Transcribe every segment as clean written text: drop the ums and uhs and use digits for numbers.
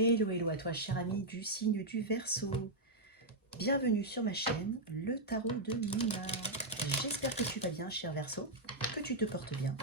Hello, hello à toi, cher ami du signe du Verseau. Bienvenue sur ma chaîne, le tarot de Nina. J'espère que tu vas bien, cher Verseau, que tu te portes bien.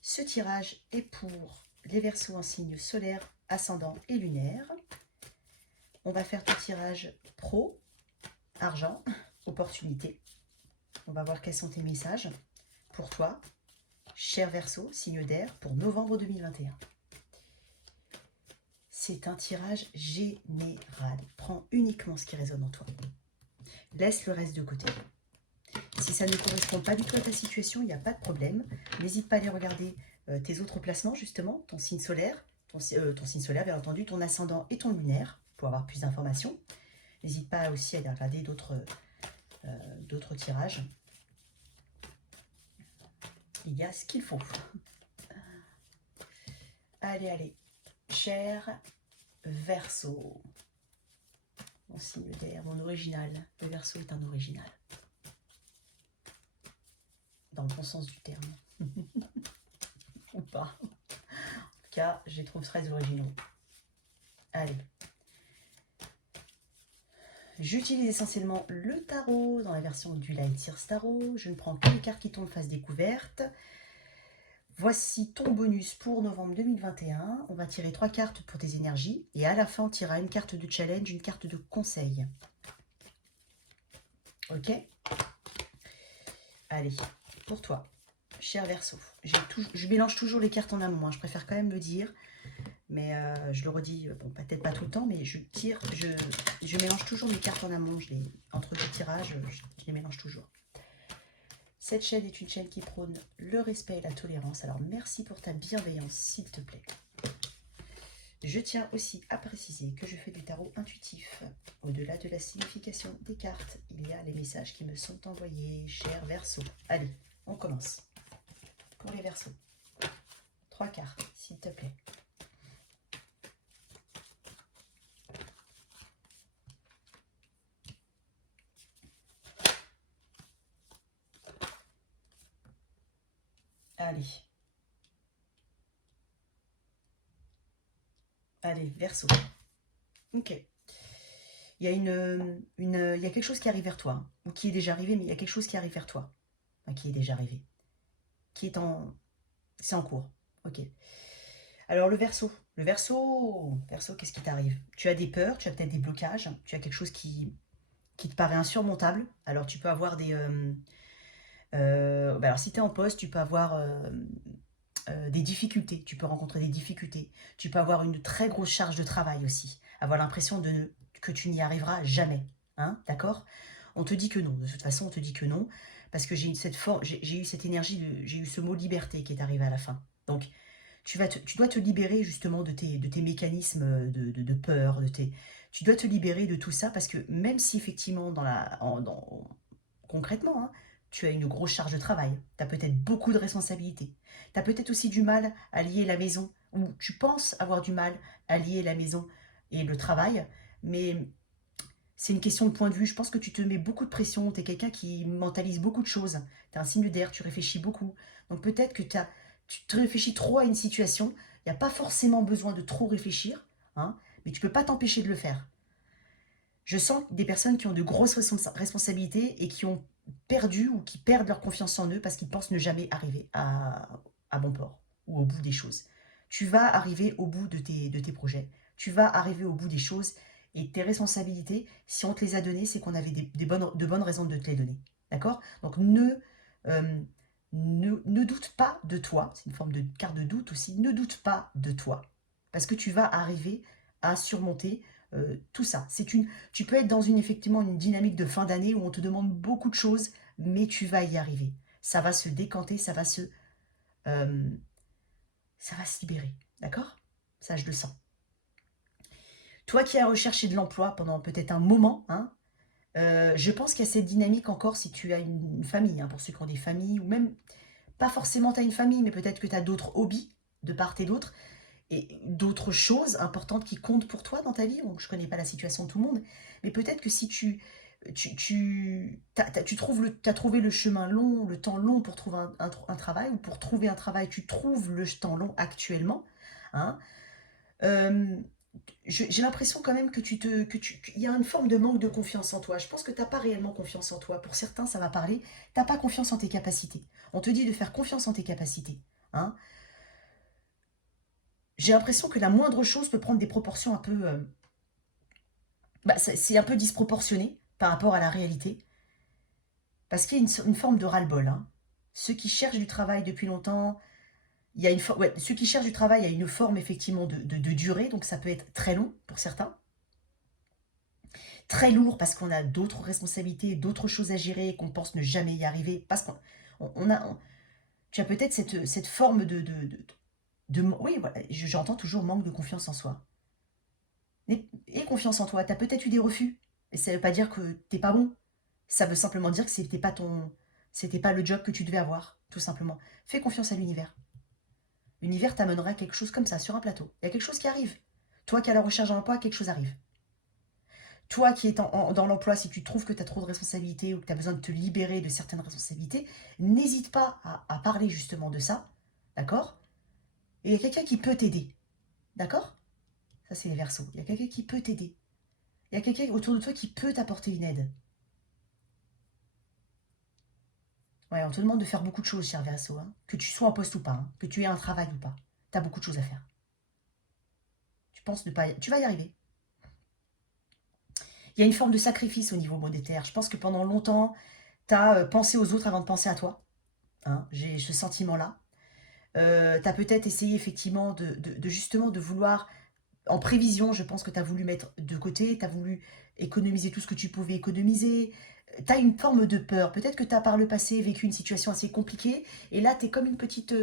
Ce tirage est pour les Verseaux en signe solaire, ascendant et lunaire. On va faire ton tirage pro, argent, opportunité. On va voir quels sont tes messages pour toi, cher Verseau, signe d'air, pour novembre 2021. C'est un tirage général. Prends uniquement ce qui résonne en toi. Laisse le reste de côté. Si ça ne correspond pas du tout à ta situation, il n'y a pas de problème. N'hésite pas à aller regarder tes autres placements, justement, ton signe solaire, ton signe solaire, bien entendu, ton ascendant et ton lunaire, pour avoir plus d'informations. N'hésite pas aussi à aller regarder d'autres tirages. Il y a ce qu'il faut. Allez, allez. Cher Verseau. Mon signe d'air, mon original. Le Verseau est un original. Dans le bon sens du terme. Ou pas. En tout cas, je les trouve très originaux. Allez. J'utilise essentiellement le tarot dans la version du Light Years Tarot. Je ne prends que les cartes qui tombent face découverte. Voici ton bonus pour novembre 2021. On va tirer 3 cartes pour tes énergies. Et à la fin, on tirera une carte de challenge, une carte de conseil. Ok? Allez, pour toi, cher Verseau. Je mélange toujours les cartes en amont, hein, je préfère quand même le dire. Mais je le redis, bon, peut-être pas tout le temps, mais je mélange toujours mes cartes en amont. Entre deux tirages, je les mélange toujours. Cette chaîne est une chaîne qui prône le respect et la tolérance. Alors merci pour ta bienveillance, s'il te plaît. Je tiens aussi à préciser que je fais du tarot intuitif. Au-delà de la signification des cartes, il y a les messages qui me sont envoyés, cher Verseau. Allez, on commence. Pour les Verseaux, 3 cartes, s'il te plaît. Allez. Allez, Verseau. Ok. Il y a il y a quelque chose qui arrive vers toi, hein, ou qui est déjà arrivé, mais il y a quelque chose qui arrive vers toi. Enfin, qui est déjà arrivé. Qui est en... C'est en cours. Ok. Alors le Verseau. Verseau, qu'est-ce qui t'arrive? Tu as des peurs, tu as peut-être des blocages, tu as quelque chose qui te paraît insurmontable. Alors tu peux avoir des... alors si tu es en poste, tu peux avoir des difficultés. Tu peux rencontrer des difficultés. Tu peux avoir une très grosse charge de travail aussi. Avoir l'impression que tu n'y arriveras jamais. Hein, d'accord? On te dit que non. De toute façon, on te dit que non. Parce que j'ai eu cette énergie, j'ai eu ce mot liberté qui est arrivé à la fin. Donc, tu dois te libérer justement de tes mécanismes de peur. Tu dois te libérer de tout ça parce que même si effectivement, concrètement, hein, tu as une grosse charge de travail, tu as peut-être beaucoup de responsabilités, tu as peut-être aussi du mal à lier la maison, ou tu penses avoir du mal à lier la maison et le travail, mais c'est une question de point de vue. Je pense que tu te mets beaucoup de pression, tu es quelqu'un qui mentalise beaucoup de choses, tu es un signe d'air, tu réfléchis beaucoup. Donc peut-être que tu te réfléchis trop à une situation, il n'y a pas forcément besoin de trop réfléchir, hein, mais tu ne peux pas t'empêcher de le faire. Je sens des personnes qui ont de grosses responsabilités et qui ont perdu ou qui perdent leur confiance en eux parce qu'ils pensent ne jamais arriver à bon port ou au bout des choses. Tu vas arriver au bout de tes projets. Tu vas arriver au bout des choses et tes responsabilités, si on te les a données, c'est qu'on avait de bonnes raisons de te les donner. D'accord? Donc euh, ne doute pas de toi. C'est une forme de carte de doute aussi. Ne doute pas de toi. Parce que tu vas arriver à surmonter tout ça. Tu peux être dans effectivement une dynamique de fin d'année où on te demande beaucoup de choses, mais tu vas y arriver. Ça va se décanter, euh, ça va se libérer. D'accord? Ça, je le sens. Toi qui as recherché de l'emploi pendant peut-être un moment, hein, je pense qu'il y a cette dynamique encore si tu as une famille, hein, pour ceux qui ont des familles, ou même pas forcément tu as une famille, mais peut-être que tu as d'autres hobbies de part et d'autre, et d'autres choses importantes qui comptent pour toi dans ta vie. Donc, je ne connais pas la situation de tout le monde, mais peut-être que si as trouvé le chemin long, le temps long pour trouver un travail, ou pour trouver un travail, tu trouves le temps long actuellement, hein, euh, j'ai l'impression quand même que il y a une forme de manque de confiance en toi. Je pense que tu n'as pas réellement confiance en toi. Pour certains, ça va parler. Tu n'as pas confiance en tes capacités. On te dit de faire confiance en tes capacités. Hein. J'ai l'impression que la moindre chose peut prendre des proportions un peu... bah, c'est un peu disproportionné par rapport à la réalité. Parce qu'il y a une forme de ras-le-bol. Hein. Ceux qui cherchent du travail depuis longtemps, il y a ouais, ceux qui cherchent du travail, il y a une forme effectivement de durée, donc ça peut être très long pour certains. Très lourd parce qu'on a d'autres responsabilités, d'autres choses à gérer et qu'on pense ne jamais y arriver. Parce qu'on tu as peut-être cette forme oui, voilà, j'entends toujours manque de confiance en soi. Et confiance en toi, tu as peut-être eu des refus. Et ça ne veut pas dire que t'es pas bon. Ça veut simplement dire que c'était pas le job que tu devais avoir, tout simplement. Fais confiance à l'univers. L'univers t'amènera quelque chose comme ça, sur un plateau. Il y a quelque chose qui arrive. Toi qui as la recherche d'un emploi, quelque chose arrive. Toi qui es dans l'emploi, si tu trouves que tu as trop de responsabilités ou que tu as besoin de te libérer de certaines responsabilités, n'hésite pas à parler justement de ça, d'accord? Et il y a quelqu'un qui peut t'aider, d'accord? Ça, c'est les Verseaux. Il y a quelqu'un qui peut t'aider. Il y a quelqu'un autour de toi qui peut t'apporter une aide. Ouais, on te demande de faire beaucoup de choses, cher Verseau, hein. Que tu sois en poste ou pas, hein. Que tu aies un travail ou pas. Tu as beaucoup de choses à faire. Tu penses ne pas tu vas y arriver. Il y a une forme de sacrifice au niveau monétaire. Je pense que pendant longtemps, tu as pensé aux autres avant de penser à toi. Hein. J'ai ce sentiment-là. Tu as peut-être essayé effectivement justement de vouloir, en prévision, je pense que tu as voulu mettre de côté, tu as voulu économiser tout ce que tu pouvais économiser. Tu as une forme de peur. Peut-être que tu as par le passé vécu une situation assez compliquée et là, tu es comme une petite...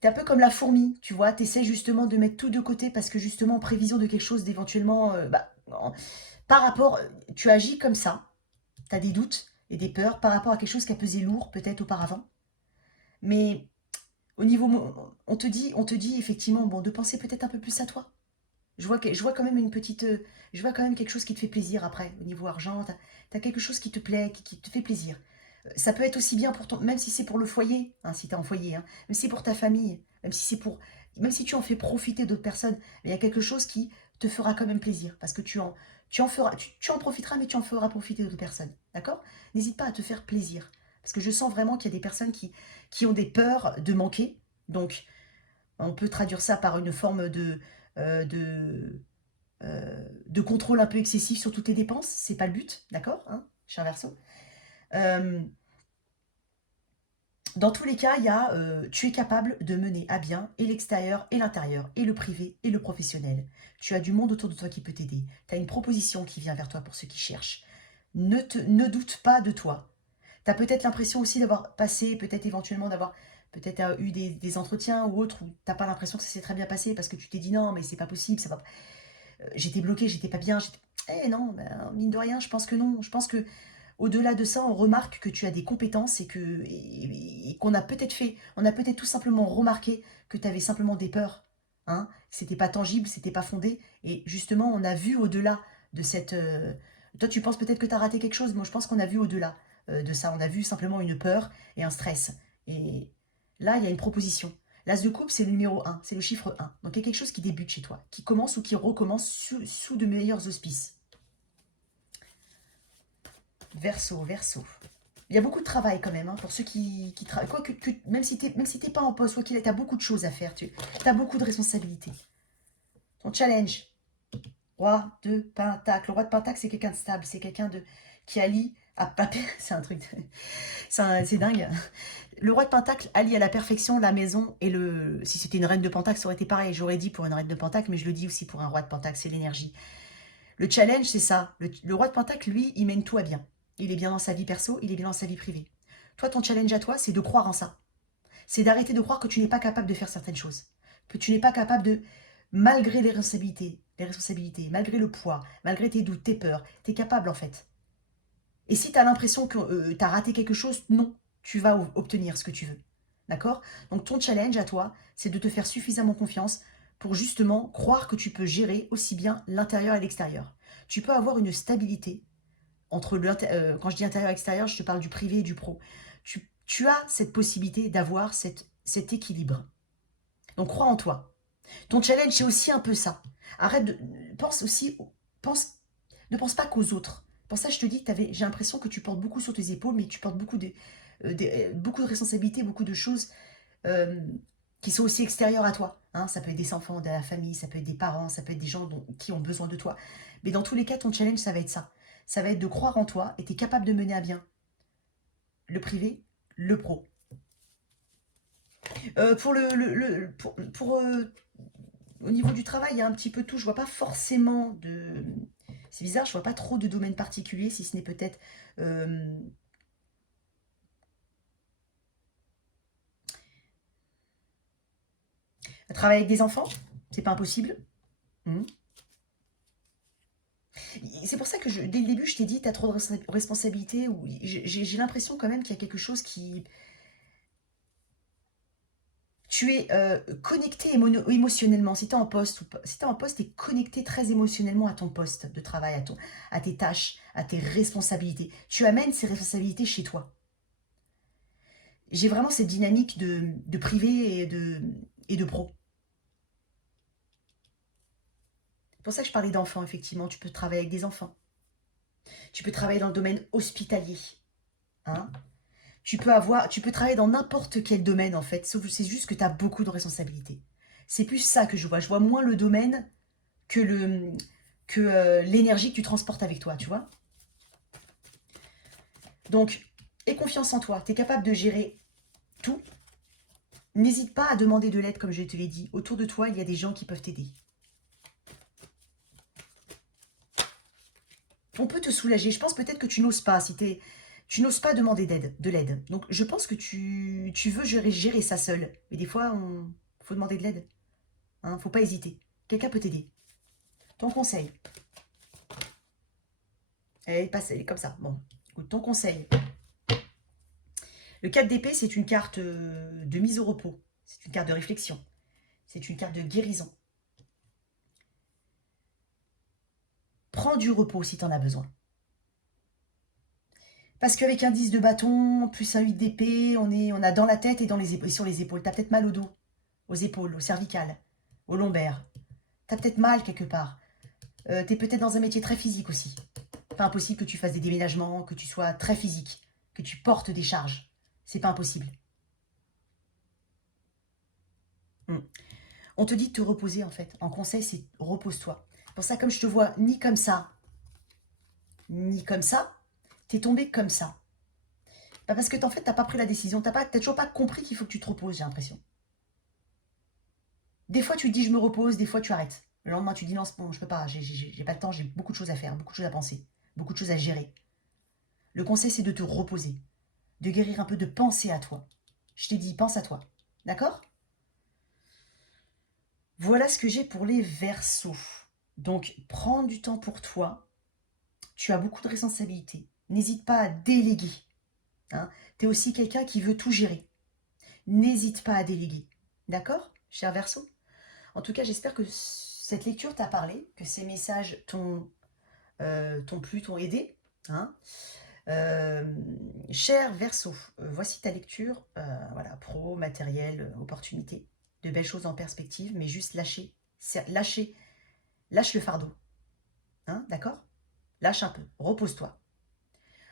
T'es un peu comme la fourmi, tu vois, t'essaies justement de mettre tout de côté parce que justement en prévision de quelque chose d'éventuellement... par rapport... Tu agis comme ça, t'as des doutes et des peurs par rapport à quelque chose qui a pesé lourd peut-être auparavant. Mais au niveau... on te dit effectivement bon, de penser peut-être un peu plus à toi. Je vois quand même une petite... je vois quand même quelque chose qui te fait plaisir après, au niveau argent. T'as quelque chose qui te plaît, qui te fait plaisir. Ça peut être aussi bien pour ton... Même si c'est pour le foyer, hein, si t'es en foyer, hein, même si c'est pour ta famille, même si c'est pour... Même si tu en fais profiter d'autres personnes, mais il y a quelque chose qui te fera quand même plaisir. Parce que tu en feras... Tu en profiteras, mais tu en feras profiter d'autres personnes. D'accord? N'hésite pas à te faire plaisir. Parce que je sens vraiment qu'il y a des personnes qui ont des peurs de manquer. Donc, on peut traduire ça par une forme euh, de, de contrôle un peu excessif sur toutes les dépenses. C'est pas le but, d'accord, hein, cher Verseau. Euh, dans tous les cas, tu es capable de mener à bien et l'extérieur et l'intérieur, et le privé et le professionnel. Tu as du monde autour de toi qui peut t'aider. Tu as une proposition qui vient vers toi pour ceux qui cherchent. Ne doute pas de toi. Tu as peut-être l'impression aussi d'avoir passé, peut-être éventuellement d'avoir peut-être eu des entretiens ou autres où tu n'as pas l'impression que ça s'est très bien passé parce que tu t'es dit non, mais c'est pas possible, ça va. J'étais bloquée, j'étais pas bien. Eh non, ben, mine de rien, je pense que non. Je pense que au-delà de ça, on remarque que tu as des compétences et qu'on a peut-être on a peut-être tout simplement remarqué que tu avais simplement des peurs. Hein, c'était pas tangible, c'était pas fondé. Et justement, on a vu au-delà de cette. Toi, tu penses peut-être que tu as raté quelque chose. Moi, je pense qu'on a vu au-delà de ça. On a vu simplement une peur et un stress. Et là, il y a une proposition. L'as de coupe, c'est le numéro un, c'est le chiffre un. Donc il y a quelque chose qui débute chez toi, qui commence ou qui recommence sous de meilleurs auspices. Verseau, verseau. Il y a beaucoup de travail quand même, hein, pour ceux qui travaillent. Quoi même si t'es pas en poste, quoi qu'il ait, t'as beaucoup de choses à faire. Tu as beaucoup de responsabilités. Ton challenge, roi de pentacle. Le roi de pentacle, c'est quelqu'un de stable, c'est quelqu'un de qui allie à c'est un truc, c'est dingue. Le roi de pentacle allie à la perfection la maison et le. Si c'était une reine de pentacle, ça aurait été pareil. J'aurais dit pour une reine de pentacle, mais je le dis aussi pour un roi de pentacle, c'est l'énergie. Le challenge, c'est ça. Le roi de pentacle, lui, il mène tout à bien. Il est bien dans sa vie perso, il est bien dans sa vie privée. Toi, ton challenge à toi, c'est de croire en ça. C'est d'arrêter de croire que tu n'es pas capable de faire certaines choses. Que tu n'es pas capable de, malgré les responsabilités, malgré le poids, malgré tes doutes, tes peurs, tu es capable en fait. Et si tu as l'impression que tu as raté quelque chose, non, tu vas obtenir ce que tu veux. D'accord? Donc ton challenge à toi, c'est de te faire suffisamment confiance pour justement croire que tu peux gérer aussi bien l'intérieur et l'extérieur. Tu peux avoir une stabilité entre quand je dis intérieur et extérieur, je te parle du privé et du pro. Tu as cette possibilité d'avoir cette cet équilibre. Donc crois en toi. Ton challenge, c'est aussi un peu ça. Arrête de... Pense aussi... Pense, ne pense pas qu'aux autres. Pour ça, je te dis, j'ai l'impression que tu portes beaucoup sur tes épaules, mais tu portes beaucoup de responsabilités, beaucoup de choses euh, qui sont aussi extérieures à toi. Hein, ça peut être des enfants de la famille, ça peut être des parents, ça peut être des gens qui ont besoin de toi. Mais dans tous les cas, ton challenge, ça va être ça. Ça va être de croire en toi et tu es capable de mener à bien le privé, le pro. Au niveau du travail, il y a un petit peu tout. Je vois pas forcément de... C'est bizarre, je vois pas trop de domaines particuliers, si ce n'est peut-être... euh, travailler avec des enfants, c'est pas impossible. Mhm. C'est pour ça que dès le début, je t'ai dit, tu as trop de responsabilités. Ou j'ai l'impression quand même qu'il y a quelque chose qui... Tu es connecté émotionnellement. Si tu es en poste, si tu es en poste, tu es connecté très émotionnellement à ton poste de travail, à tes tâches, à tes responsabilités. Tu amènes ces responsabilités chez toi. J'ai vraiment cette dynamique de privé et de pro. C'est pour ça que je parlais d'enfants, effectivement. Tu peux travailler avec des enfants. Tu peux travailler dans le domaine hospitalier. Hein. Tu peux travailler dans n'importe quel domaine, en fait. Sauf c'est juste que tu as beaucoup de responsabilités. C'est plus ça que je vois. Je vois moins le domaine que l'énergie que tu transportes avec toi, tu vois. Donc, aie confiance en toi. Tu es capable de gérer tout. N'hésite pas à demander de l'aide, comme je te l'ai dit. Autour de toi, il y a des gens qui peuvent t'aider. On peut te soulager. Je pense peut-être que tu n'oses pas. Tu n'oses pas demander de l'aide. Donc, je pense que tu veux gérer ça seul. Mais des fois, faut demander de l'aide. Hein, faut pas hésiter. Quelqu'un peut t'aider. Ton conseil. Elle est comme ça. Bon, écoute, ton conseil. Le 4 d'épée, c'est une carte de mise au repos. C'est une carte de réflexion. C'est une carte de guérison. Prends du repos si tu en as besoin. Parce qu'avec un 10 de bâton, plus un 8 d'épée, on a dans la tête et sur les épaules. T'as peut-être mal au dos, aux épaules, au cervical, au lombaire. T'as peut-être mal quelque part. T'es peut-être dans un métier très physique aussi. Pas impossible que tu fasses des déménagements, que tu sois très physique, que tu portes des charges. C'est pas impossible. Hmm. On te dit de te reposer en fait. En conseil, c'est repose-toi. Pour ça, comme je te vois ni comme ça, ni comme ça, t'es tombé comme ça. Bah parce que en fait, t'as pas pris la décision. T'as toujours pas compris qu'il faut que tu te reposes, j'ai l'impression. Des fois, tu dis je me repose, des fois, tu arrêtes. Le lendemain, tu dis non, c'est bon, je peux pas, j'ai pas le temps, j'ai beaucoup de choses à faire, beaucoup de choses à penser, beaucoup de choses à gérer. Le conseil, c'est de te reposer, de guérir un peu, de penser à toi. Je t'ai dit, pense à toi. D'accord? Voilà ce que j'ai pour les Verseaux. Donc, prends du temps pour toi. Tu as beaucoup de responsabilités. N'hésite pas à déléguer. Hein. Tu es aussi quelqu'un qui veut tout gérer. N'hésite pas à déléguer. D'accord, cher Verseau? En tout cas, j'espère que cette lecture t'a parlé, que ces messages t'ont plu, t'ont aidé. Hein. Cher Verseau, voici ta lecture. Voilà, pro, matériel, opportunité. De belles choses en perspective, mais juste lâche le fardeau. Hein, d'accord? Lâche un peu, repose-toi.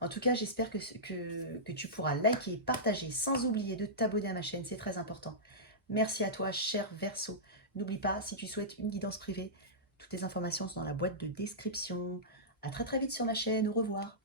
En tout cas, j'espère que tu pourras liker, partager, sans oublier de t'abonner à ma chaîne, c'est très important. Merci à toi, cher Verseau. N'oublie pas, si tu souhaites une guidance privée, toutes les informations sont dans la boîte de description. À très très vite sur ma chaîne, au revoir.